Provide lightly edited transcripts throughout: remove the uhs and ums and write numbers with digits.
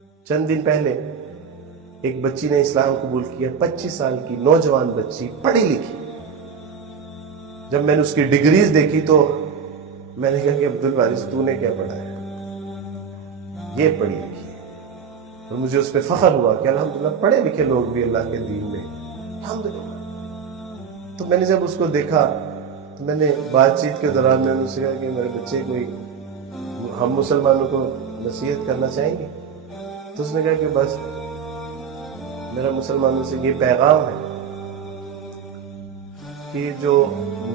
چند دن پہلے ایک بچی نے اسلام قبول کیا، 25 سال کی نوجوان بچی، پڑھی لکھی۔ جب میں نے اس کی ڈگریز دیکھی تو میں نے کہا کہ عبد الوارث تو نے کیا پڑھا ہے؟ یہ پڑھی لکھی ہے۔ اور مجھے اس پہ فخر ہوا کہ الحمدللہ پڑھے لکھے لوگ بھی اللہ کے دین میں، الحمدللہ۔ تو میں نے جب اس کو دیکھا تو میں نے بات چیت کے دوران میں نے کہا کہ میرے بچے کوئی ہم مسلمانوں کو نصیحت کرنا چاہیں گے؟ تو اس نے کہا کہ بس میرا مسلمانوں سے یہ پیغام ہے کہ جو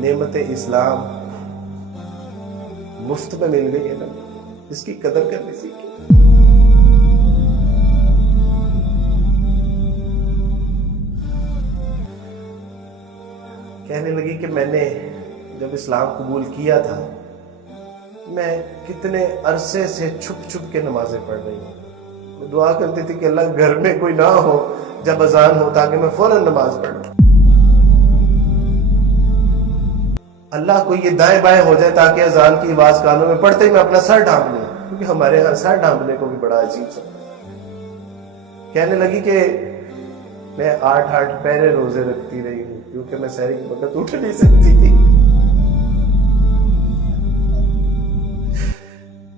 نعمت اسلام مفت میں مل گئی ہے نا، اس کی قدر کرنی سیکھیں۔ کہنے لگی کہ میں نے جب اسلام قبول کیا تھا میں کتنے عرصے سے چھپ چھپ کے نمازیں پڑھ رہی ہوں۔ میں دعا کرتی تھی کہ اللہ گھر میں کوئی نہ ہو جب اذان ہو تاکہ میں فوراً نماز پڑھ لوں۔ اللہ کو یہ دائیں بائیں ہو جائے تاکہ اذان کی آواز کانوں میں پڑتے ہی میں اپنا سر ڈھانپ لوں، کیونکہ ہمارے ہاں سر ڈھانپنے کو بھی بڑا عجیب سا۔ کہنے لگی کہ میں 8 پہرے روزے رکھتی رہی ہوں کیونکہ میں سحری کے وقت اٹھ نہیں سکتی تھی۔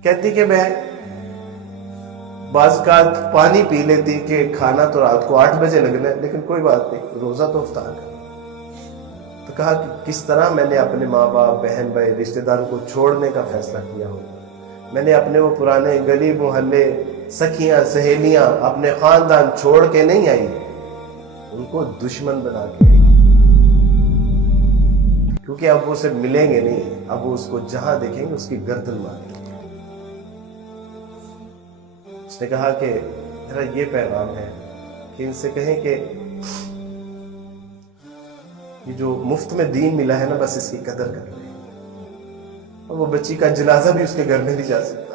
کہتی کہ میں بعض اوقات پانی پی لیتی کہ کھانا تو رات کو 8 بجے لگنا ہے، لیکن کوئی بات نہیں، روزہ تو افطار ہے۔ تو کہا کہ کس طرح میں نے اپنے ماں باپ، بہن بھائی، رشتہ داروں کو چھوڑنے کا فیصلہ کیا ہو۔ میں نے اپنے وہ پرانے گلی محلے، سکھیاں سہیلیاں، اپنے خاندان چھوڑ کے نہیں آئی، ان کو دشمن بنا کے آئی، کیونکہ اب وہ اسے ملیں گے نہیں، اب وہ اس کو جہاں دیکھیں گے اس کی گردن ماریں گے۔ اس نے کہا کہ میرا یہ پیغام ہے کہ ان سے کہیں کہ یہ جو مفت میں دین ملا ہے نا، بس اس کی قدر کر لیں۔ اور وہ بچی کا جنازہ بھی اس کے گھر میں نہیں جا سکتا،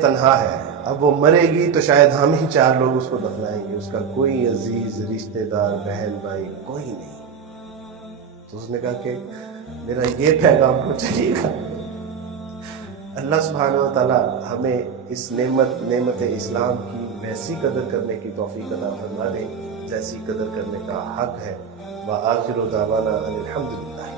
تنہا ہے۔ اب وہ مرے گی تو شاید ہم ہی 4 لوگ اس کو دفنائیں گے، اس کا کوئی عزیز رشتہ دار، بہن بھائی کوئی نہیں۔ تو اس نے کہا کہ میرا یہ پیغام پہنچائیے گا۔ اللہ سبحانہ و تعالی ہمیں اس نعمت اسلام کی ویسی قدر کرنے کی توفیق عطا فرما دے جیسی قدر کرنے کا حق ہے۔ وآخر دعوانا ان الحمدللہ۔